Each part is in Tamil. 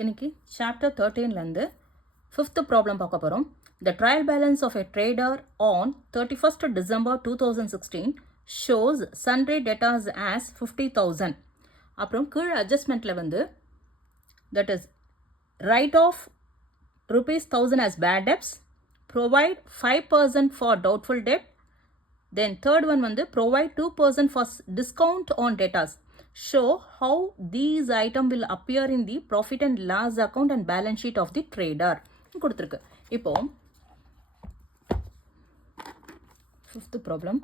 இன்னைக்கு சாப்டர் 13லேருந்து 5th ப்ராப்ளம் பார்க்க போகிறோம். The trial balance of a trader on 31st December 2016 shows sundry debtors as 50,000. அப்புறம் கீழ் அட்ஜஸ்ட்மெண்ட்டில் வந்து that is write off ₹1,000 as bad debts, provide 5% for doubtful debt, then third one வந்து provide 2% for discount on debtors. Show how these items will appear in the profit and loss account and balance sheet of the trader கொடுத்திருக்கு. இப்போ fifth problem.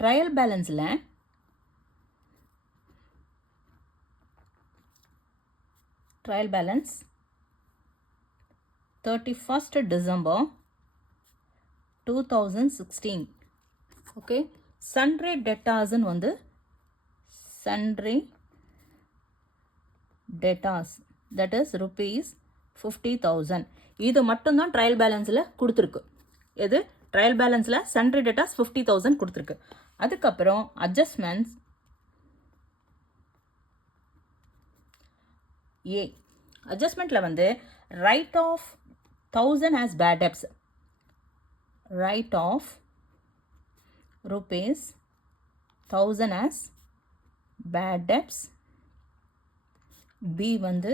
ட்ரையல் பேலன்ஸில் trial balance 31st December 2016. Okay, sundry டெட்டார்ஸ்ன்னு வந்து சன்ட்ரி டெட்டார்ஸ் தட் இஸ் ₹50,000. இது மட்டும்தான் ட்ரையல் பேலன்ஸில் கொடுத்துருக்கு. எது ட்ரையல் பேலன்ஸில் சன்ட்ரி டெட்டார்ஸ் 50,000 கொடுத்துருக்கு. அதுக்கப்புறம் அட்ஜஸ்ட்மெண்ட்ஸ் ஏ அட்ஜஸ்ட்மெண்ட்டில் வந்து right off 1000 as bad debts, write off ₹1,000 as bad debts. B வந்து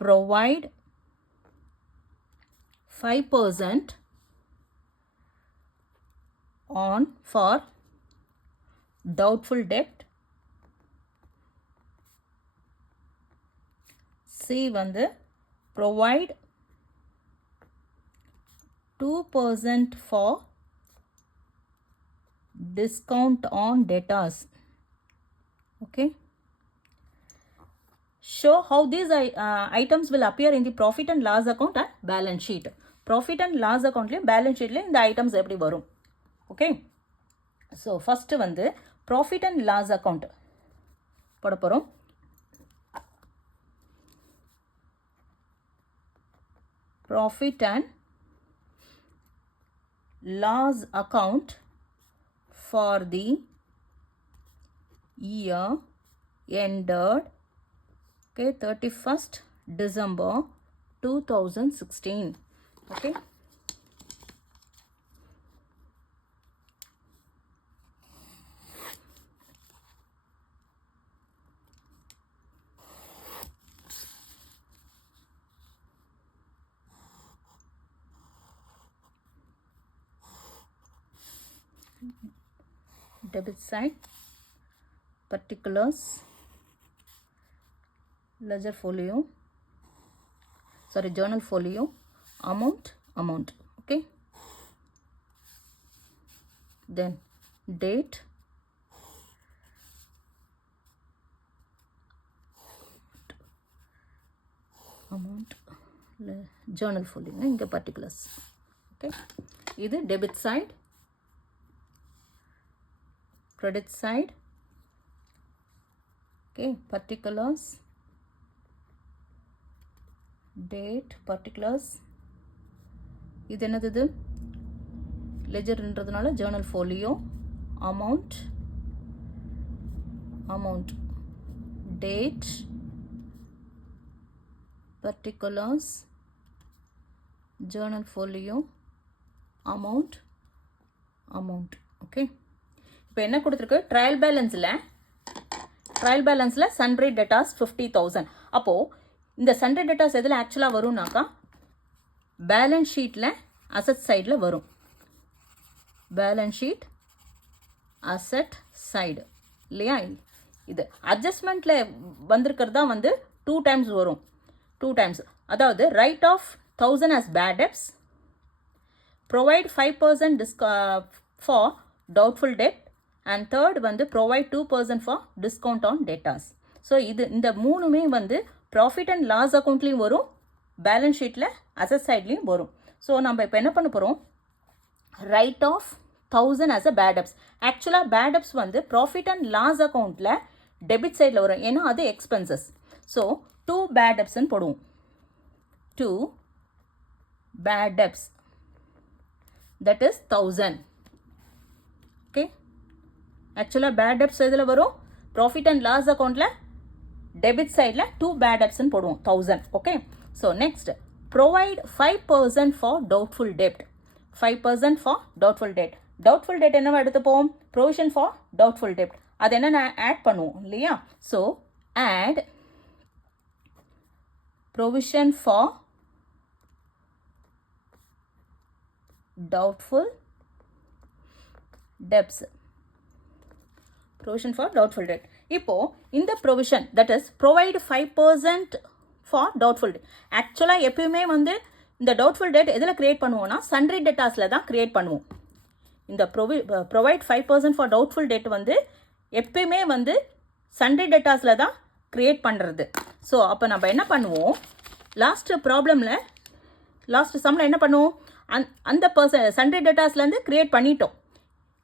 provide 5% on for doubtful debt. C வந்து provide 2% for discount on debtors. Okay. Show how these items will appear in the profit and loss account and balance sheet. Profit and loss account balance sheet இந்த items எப்படி வரும்? Okay. So first வந்து profit and loss account போட போறோம். Profit and loss account for the year ended 31st December 2016. Okay. Debit side, particulars, ledger folio, journal folio, amount. Okay. Then date, amount, journal folio, inga particulars. Okay. இது debit side. Credit side. Okay, particulars, date, particulars. இது என்னது? லெஜர்ன்றதுனால journal folio, amount, date, particulars, journal folio, amount. Okay. இப்போ என்ன கொடுத்துருக்கு? ட்ரையல் பேலன்ஸில் சன்ட்ரி டெட்டார்ஸ் 50,000. அப்போது இந்த சன்ட்ரி டெட்டார்ஸ் எதில் ஆக்சுவலாக வரும்னாக்கா பேலன்ஸ் ஷீட்டில் அசட் சைடில் வரும். பேலன்ஸ் ஷீட் அசட் சைடு இல்லையா? இது அட்ஜஸ்ட்மெண்ட்டில் வந்திருக்கிறது தான் வந்து 2 times வரும். 2 times. அதாவது right off 1000 as bad debts, provide 5% for doubtful debt, and third வந்து provide 2% for discount on debtors. So இந்த மூணுமே வந்து ப்ராஃபிட் அண்ட் லாஸ் அக்கௌண்ட்லேயும் வரும், பேலன்ஸ் ஷீட்டில் அசட் சைட்லேயும் வரும். ஸோ நம்ம இப்போ என்ன பண்ண போகிறோம்? Write off 1000 as a bad debts. ஆக்சுவலாக பேட் டெப்ஸ் வந்து ப்ராஃபிட் அண்ட் லாஸ் அக்கௌண்ட்டில் டெபிட் சைடில் வரும், ஏன்னா அது எக்ஸ்பென்சஸ். ஸோ 2 bad debtsன்னு போடுவோம். 2 bad debts, that is 1000. Okay. ஆக்சுவலாக பேட் டெப்ஸ் எதில் வரும்? ப்ராஃபிட் அண்ட் லாஸ் அக்கௌண்ட்டில் டெபிட் சைடில் 2 பேட் டெப்ஸ்ன்னு போடுவோம் 1000. Okay, so next provide 5% for doubtful டெப்ட். 5% ஃபார் டவுட்ஃபுல் டெப்ட். டவுட்ஃபுல் டெப்ட் என்னவா எடுத்துப்போம்? ப்ரொவிஷன் ஃபார் டவுட்ஃபுல் டெப்ட். அது என்ன ஆட் பண்ணுவோம் இல்லையா? So add provision for doubtful debts. Provision for doubtful debt. இப்போ இந்த provision, that is provide 5% for doubtful debt. ஆக்சுவலா எப்பயுமே வந்து இந்த doubtful debt எதில் கிரியேட் பண்ணுவோம்னா sundry debtorsல தான் கிரியேட் பண்ணுவோம். இந்த provide 5% for doubtful debt வந்து எப்பயுமே வந்து sundry debtorsல தான் கிரியேட் பண்ணுறது. ஸோ அப்போ நம்ம என்ன பண்ணுவோம்? லாஸ்ட் ப்ராப்ளமில் லாஸ்ட் சம்மில் என்ன பண்ணுவோம்? அந்த சண்டே டேட்டாஸ்லேருந்து கிரியேட் பண்ணிட்டோம்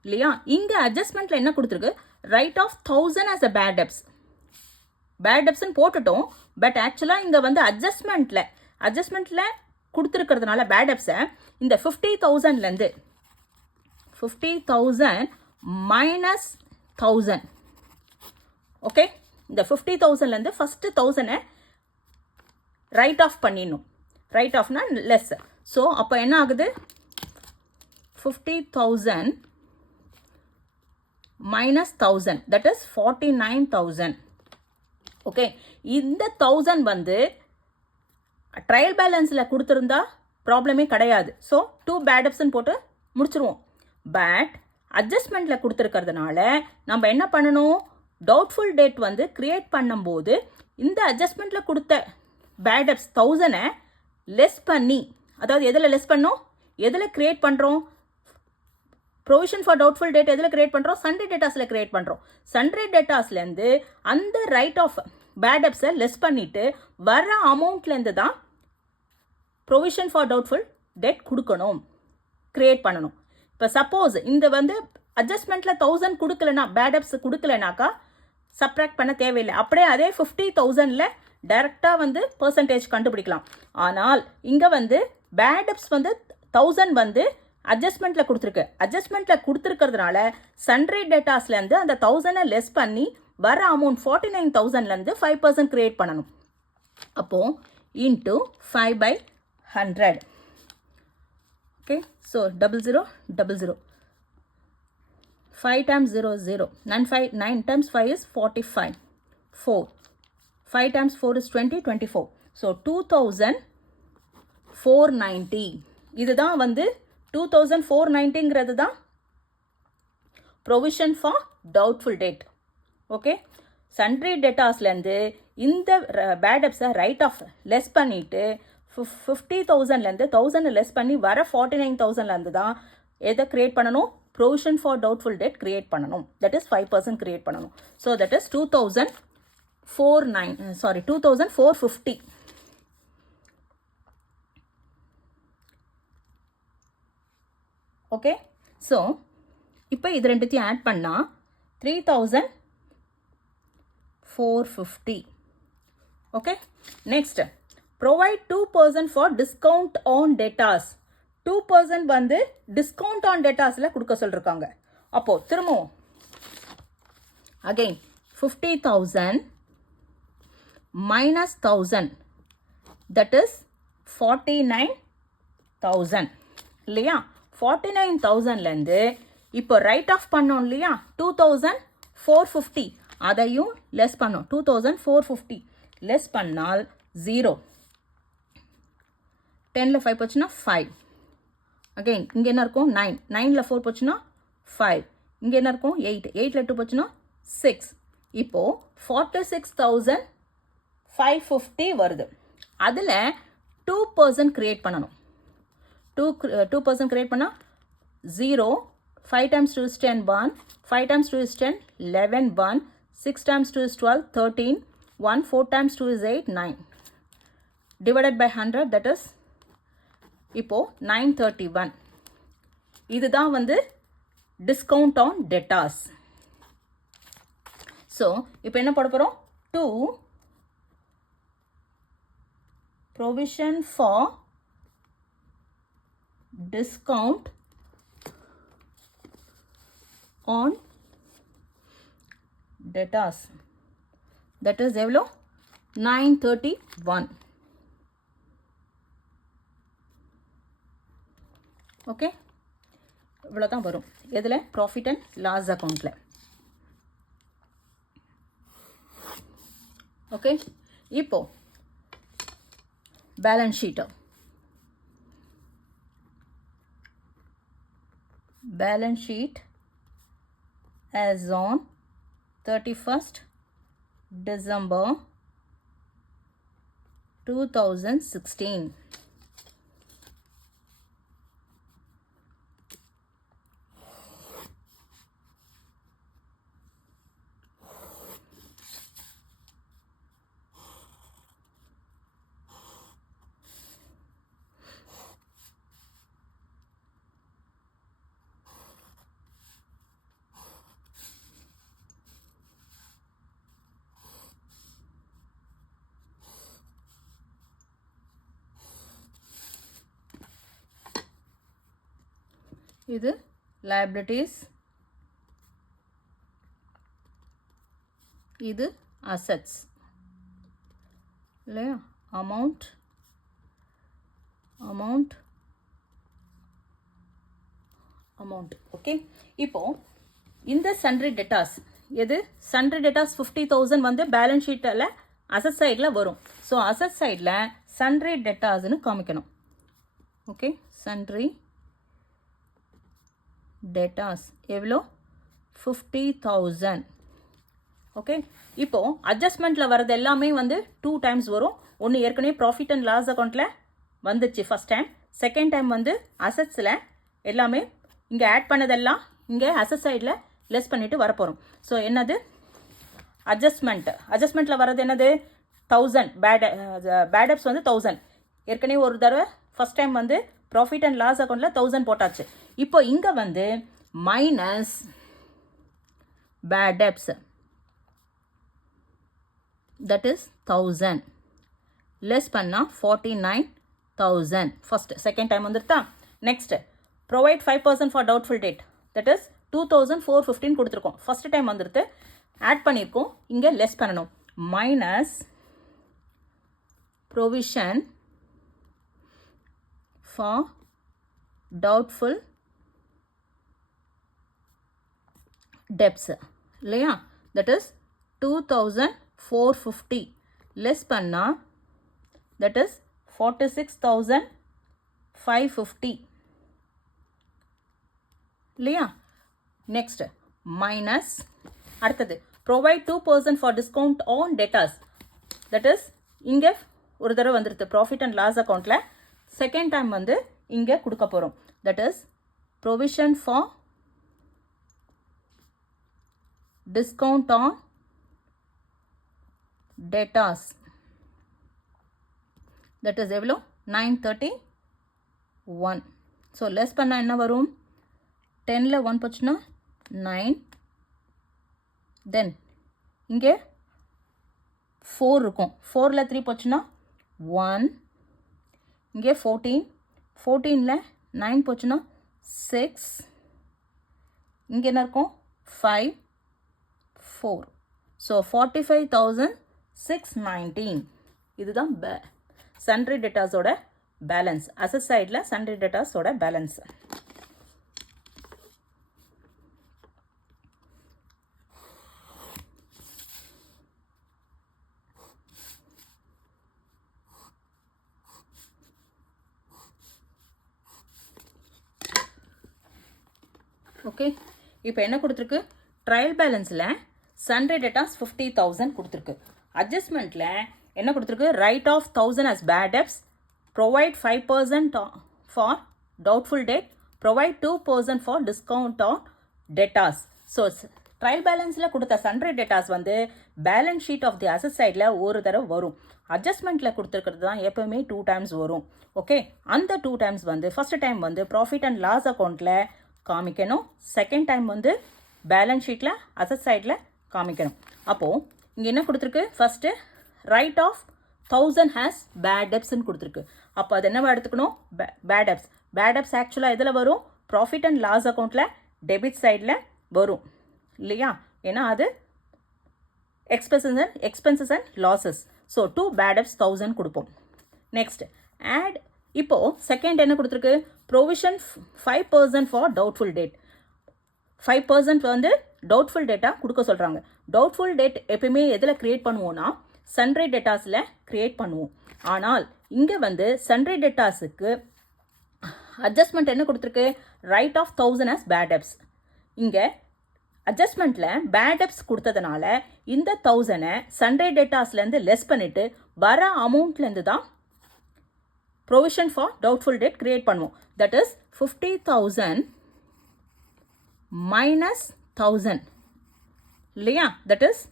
இல்லையா? இங்கே அட்ஜஸ்ட்மெண்ட்டில் என்ன கொடுத்துருக்கு? Write off 1000 as a bad debts. பேட் டெப்ஸ்ன்னு போட்டுட்டோம். பட் ஆக்சுவலாக இங்கே வந்து அட்ஜஸ்ட்மெண்ட்டில் கொடுத்துருக்கிறதுனால பேட் டெப்ஸை இந்த 50,000லேருந்து 50,000 மைனஸ் 1000. ஓகே, இந்த 50,000லேருந்து ஃபஸ்ட்டு 1000 ரைட் ஆஃப் பண்ணிடணும். ரைட் ஆஃப்னா லெஸ். ஸோ அப்போ என்ன ஆகுது? 50,000 மைனஸ் 1000, தட் இஸ் 49,000. ஓகே, இந்த 1000 வந்து ட்ரையல் பேலன்ஸில் கொடுத்துருந்தா ப்ராப்ளமே கிடையாது. ஸோ 2 பேட் டெப்ஸ்ன்னு போட்டு முடிச்சிருவோம். பட் அட்ஜஸ்ட்மெண்ட்டில் கொடுத்துருக்கிறதுனால நம்ம என்ன பண்ணணும்? டவுட்ஃபுல் டேட் வந்து கிரியேட் பண்ணும்போது இந்த அட்ஜஸ்ட்மெண்ட்டில் கொடுத்த பேட் டெப்ஸ் 1000 லெஸ் பண்ணி, அதாவது எதில் லெஸ் பண்ணோம்? எதில் கிரியேட் பண்ணுறோம்? ப்ரொவிஷன் ஃபார் டவுட்ஃபுல் டேட் எதில் கிரியேட் பண்ணுறோம்? சண்டே டேட்டாஸில் கிரியேட் பண்ணுறோம். சண்டே டேட்டாஸ்லேருந்து அந்த ரைட் ஆஃப் பேட் டெப்ஸை லெஸ் பண்ணிவிட்டு வர அமௌண்ட்லேருந்து தான் ப்ரொவிஷன் ஃபார் டவுட்ஃபுல் டேட் கொடுக்கணும், கிரியேட் பண்ணணும். இப்போ சப்போஸ் இந்த வந்து அட்ஜஸ்ட்மெண்ட்டில் 1000 கொடுக்கலனா, பேட் டெப்ஸ் கொடுக்கலனாக்கா சப்ராக்ட் பண்ண தேவையில்லை. அப்படியே அதே 50,000ல் டைரெக்டாக வந்து பர்சன்டேஜ் கண்டுபிடிக்கலாம். ஆனால் இங்கே வந்து பேட் டெப்ஸ் வந்து 1000 வந்து அட்ஜஸ்ட்மெண்ட்டில் கொடுத்துருக்கு. அட்ஜஸ்ட்மெண்ட்டில் கொடுத்துருக்கிறதுனால சண்டே டேட்டாஸ்லேருந்து அந்த 1000 லெஸ் பண்ணி வர அமௌண்ட் 49,000லேருந்து 5% கிரியேட் பண்ணணும். அப்போது into 5/100. Okay, so 0000. 5 times 0 is 0. 9 times 5 is 45. 4. 5 times 4 is 20, 24. So 2,490. இதுதான் வந்து 2,490ங்கிறது தான் provision for doubtful debt. Okay, sundry டேட்டாஸ்லேருந்து இந்த பேட் டெப்ஸை ரைட் ஆஃப் லெஸ் பண்ணிவிட்டு 50,000லேருந்து 1000 லெஸ் பண்ணி வர 49,000லேருந்து தான் எதை கிரியேட் பண்ணணும்? Provision for doubtful date create பண்ணணும். தட் இஸ் 5% கிரியேட் பண்ணணும். So that is 2,450. Okay, so இப்போ இது ரெண்டுத்தையும் ஆட் பண்ணால் 3,450. Okay, next provide 2% for discount on datas. 2% வந்து டிஸ்கவுண்ட் ஆன் டேட்டாஸில் கொடுக்க சொல்லியிருக்காங்க. அப்போது திரும்பவும் அகெயின் 50,000 minus 1000, that is 49,000 இல்லையா? 49,000லேருந்து இப்போ ரைட் ஆஃப் பண்ணோம் இல்லையா? 2,450 அதையும் லெஸ் பண்ணோம். 2,450 லெஸ் பண்ணால் 0. 10ல் 5 போச்சுன்னா 5. அகெயின் இங்கே என்ன இருக்கும்? 9. 9ல் 4 போச்சுன்னா 5. இங்கே என்ன இருக்கும்? 8. 8ல் 2 போச்சுன்னா 6. இப்போது 46,550 வருது. அதில் 2% கிரியேட் பண்ணணும். 2% கிரியேட் பண்ணால் 0. 5 times 2 is 10, 1. 5 times 2 is 10, 11, 1. 6 times 2 is 12, 13, 1. 4 times 2 is 8, 9. Divided by 100, that is இப்போ 931. இதுதான் வந்து டிஸ்கவுண்ட் ஆன் டெட்டாஸ். ஸோ இப்போ என்ன போட போகிறோம்? 2 provision for discount on debtors, that is எவ்வளோ 931. ஓகே, இவ்வளோ தான் வரும் எதில் ப்ராஃபிட் அண்ட் லாஸ் அக்கௌண்ட்டில். ஓகே, இப்போ balance sheet. Balance sheet as on 31st December 2016. இது liabilities, இது assets இல்லையா, amount ஓகே. இப்போ இந்த sundry debtors எது sundry debtors 50,000 வந்து பேலன்ஸ் ஷீட்டில் அசட் சைடில் வரும். ஸோ அசட் சைடில் sundry debtorsனு காமிக்கணும். ஓகே, sundry debtors எவ்வளோ 50,000. ஓகே, இப்போ அட்ஜஸ்ட்மெண்ட்டில் வரது எல்லாமே வந்து 2 டைம்ஸ் வரும். ஒன்று ஏற்கனவே ப்ராஃபிட் அண்ட் லாஸ் அக்கௌண்ட்டில் வந்துச்சு ஃபஸ்ட் டைம். செகண்ட் டைம் வந்து அசட்ஸில் எல்லாமே இங்கே ஆட் பண்ணதெல்லாம் இங்கே அசட் சைடில் லெஸ் பண்ணிவிட்டு வரப்போகிறோம். ஸோ என்னது அட்ஜஸ்ட்மெண்ட்டில் வர்றது என்னது 1000. பேடப்ஸ் வந்து 1000. ஏற்கனவே ஒரு தடவை ஃபஸ்ட் டைம் வந்து ப்ராஃபிட் அண்ட் லாஸ் அக்கௌண்ட்டில் 1000 போட்டாச்சு. இப்போ இங்கே வந்து minus bad debts, that is 1000 less பண்ணால் 49,000. ஃபர்ஸ்ட் செகண்ட் டைம் வந்துருத்தா. Next provide 5% for doubtful debt, that is 2415 கொடுத்துருக்கோம். ஃபர்ஸ்ட் டைம் வந்துருத்து ஆட் பண்ணியிருக்கோம், இங்கே லெஸ் பண்ணணும். Minus provision for doubtful debts இல்லையா, that is 2450 less பண்ணா that is 46,550 இல்லையா. நெக்ஸ்ட் மைனஸ் அடுத்தது provide 2% for discount on debtors, that is இங்கே ஒரு தடவை வந்துருது ப்ராஃபிட் அண்ட் லாஸ் அக்கௌண்ட்டில். செகண்ட் டைம் வந்து இங்கே கொடுக்க போகிறோம், that is provision for discount on datas, that is எவ்வளோ 931. ஸோ லெஸ் பண்ணால் என்ன வரும், 10ல் 1 போச்சுன்னா 9, தென் இங்கே 4 இருக்கும், 4ல் 3 போச்சுன்னா 1, இங்கே 14, 14ல் 9 போச்சுன்னா 6, இங்கே என்ன இருக்கும் 5, 4. ஸோ 45,619. இதுதான் sundry debtorsோட பேலன்ஸ். அசட் சைடில் sundry debtorsோட பேலன்ஸ். ஓகே, இப்போ என்ன கொடுத்துருக்கு, ட்ரையல் பேலன்ஸில் sundry debtors 50,000 கொடுத்துருக்கு. அட்ஜஸ்ட்மெண்ட்டில் என்ன கொடுத்துருக்கு, write off 1000 as bad debts, provide 5% for doubtful debt, provide 2% for discount on debtors. So trial பேலன்ஸில் கொடுத்த sundry debtors வந்து balance sheet of the asset சைடில் ஒரு தடவை வரும். அட்ஜஸ்ட்மெண்ட்டில் கொடுத்துருக்கிறது தான் எப்போவுமே 2 டைம்ஸ் வரும். ஓகே, அந்த 2 டைம்ஸ் வந்து ஃபர்ஸ்ட் டைம் வந்து ப்ராஃபிட் அண்ட் லாஸ் அக்கௌண்ட்டில் காமிக்கணும், செகண்ட் டைம் வந்து பேலன்ஸ் ஷீட்டில் அசட் சைடில் காமிக்கணும். அப்போது இங்கே என்ன கொடுத்துருக்கு, first write off 1000 as bad டெப்ஸ்ன்னு கொடுத்துருக்கு. அப்போ அது என்னவா எடுத்துக்கணும், பேட் டெப்ஸ். பேட் டெப்ஸ் ஆக்சுவலாக எதில் வரும், ப்ராஃபிட் அண்ட் லாஸ் அக்கௌண்ட்டில் டெபிட் சைடில் வரும் இல்லையா, ஏன்னா அது expenses and losses. So 2 bad debts 1000 கொடுப்போம். Next, add இப்போ second என்ன கொடுத்திருக்கு? Provision 5% for doubtful debt. 5% வந்து doubtful data கொடுக்க சொல்றாங்க. Doubtful debt எப்பவுமே எதுல கிரியேட் பண்ணுவோம்னா sundry debtorsல கிரியேட் பண்ணுவோம். ஆனால் இங்க வந்து sundry debtorsக்கு adjustment என்ன கொடுத்திருக்கு? Write off 1000 as bad debts. இங்க அட்ஜஸ்ட்மெண்ட்ல பேட் டெப்ஸ் கொடுத்ததுனால இந்த 1000 சண்டே டேட்டாஸ்லேருந்து லெஸ் பண்ணிட்டு வர அமௌண்ட்லேருந்து தான் provision for doubtful debt create பண்ணுவோம். தட் இஸ் 50,000 மைனஸ் 1000 இல்லையா? That is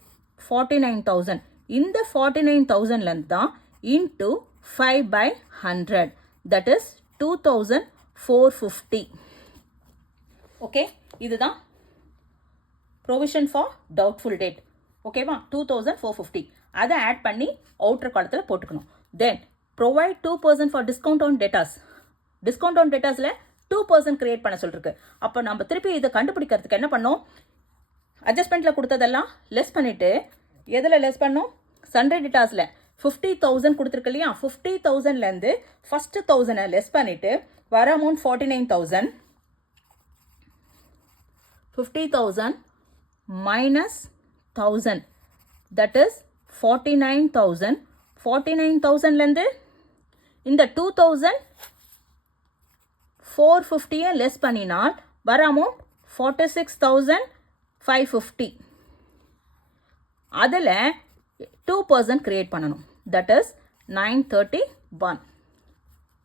49,000. இந்த 49,000லேருந்து தான் இன்ட்டு 5/100 தட் இஸ் 2,450. ஓகே, இதுதான் ப்ரொவிஷன் ஃபார் டவுட்ஃபுல் டெட். ஓகேவா? 2,450 அதை ஆட் பண்ணி அவுட்டர் காலத்தில் போட்டுக்கணும். Then provide 2% for discount on debtors. Discount on டேட்டாஸில் 2% கிரியேட் பண்ண சொல்லிருக்கு. அப்போ நம்ம திருப்பி இதை கண்டுபிடிக்கிறதுக்கு என்ன பண்ணோம்? அட்ஜஸ்ட்மெண்ட்டில் கொடுத்ததெல்லாம் லெஸ் பண்ணிவிட்டு எதில் லெஸ் பண்ணோம்? சண்டே டேட்டாஸில் 50,000 கொடுத்துருக்கு இல்லையா? 50,000லேருந்து ஃபஸ்ட்டு 1000 லெஸ் பண்ணிவிட்டு வர அமௌண்ட் 49,000. 50,000 minus 1000 that is 49,000. 49,000லேருந்து இந்த 2,450 லெஸ் பண்ணினால் வர அமௌண்ட் 46,550. அதில் 2% கிரியேட் பண்ணணும். That is 931.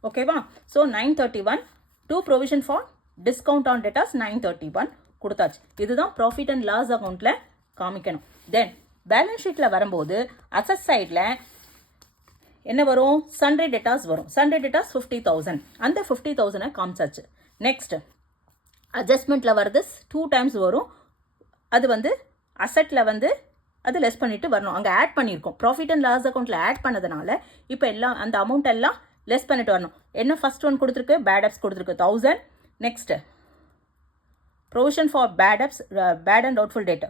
ஓகேவா? So 931 to provision for discount on debtors 931 கொடுத்தாச்சு. இதுதான் ப்ராஃபிட் அண்ட் லாஸ் அக்கௌண்ட்டில் காமிக்கணும். தென் பேலன்ஸ் ஷீட்டில் வரும்போது அசட் சைடில் என்ன வரும்? சண்டே டேட்டாஸ் வரும். Sunday datas 50,000. அந்த 50,000 காமிச்சாச்சு. நெக்ஸ்ட் அட்ஜஸ்ட்மெண்ட்டில் வருது 2 times வரும். அது வந்து அசட்டில் வந்து அது லெஸ் பண்ணிட்டு வரணும். அங்கே ஆட் பண்ணியிருக்கோம். ப்ராஃபிட் அண்ட் லாஸ் அக்கௌண்ட்டில் ஆட் பண்ணதுனால இப்போ எல்லாம் அந்த அமௌண்ட் எல்லாம் லெஸ் பண்ணிட்டு வரணும். என்ன ஃபர்ஸ்ட் ஒன் கொடுத்துருக்கு? பேட் டெப்ஸ் கொடுத்துருக்கு 1000. Next provision for bad debts, bad and doubtful debt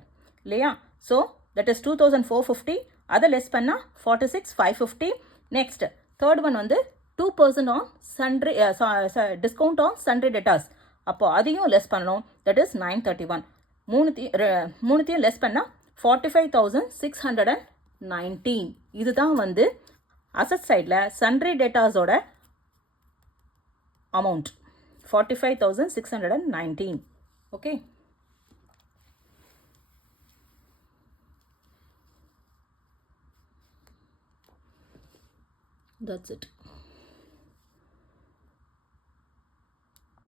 இல்லையா? So that is 2,450. அதை லெஸ் பண்ணால் 46,550. நெக்ஸ்ட் தேர்ட் ஒன் வந்து 2% ஆன் சண்ட்ரி டிஸ்கவுண்ட் ஆன் சண்ட்ரி டேட்டாஸ். அப்போ அதையும் லெஸ் பண்ணணும். That is 931. மூணுத்தையும் லெஸ் பண்ணால் 45,619. இதுதான் வந்து அசட் சைடில் சண்ட்ரி டேட்டாஸோட அமௌண்ட் 45,619. Okay, that's it.